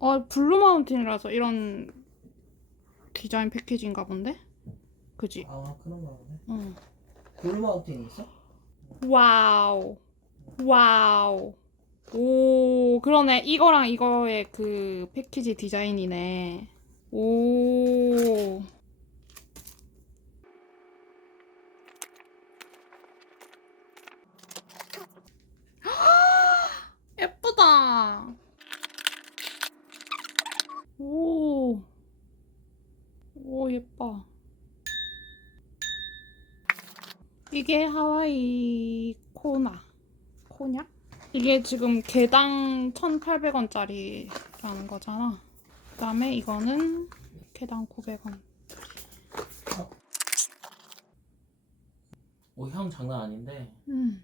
아, 블루마운틴이라서 이런 디자인 패키지인가 본데? 그지? 아 그런가 보네. 응. 블루마운틴이 있어? 와우. 와우. 오, 그러네. 이거랑 이거의 그 패키지 디자인이네. 오. 예쁘다. 오. 오, 예뻐. 이게 하와이 코나. 코냐? 이게 지금 개당 1,800원짜리라는 거잖아. 그 다음에 이거는 개당 900원. 오향 장난 아닌데 음.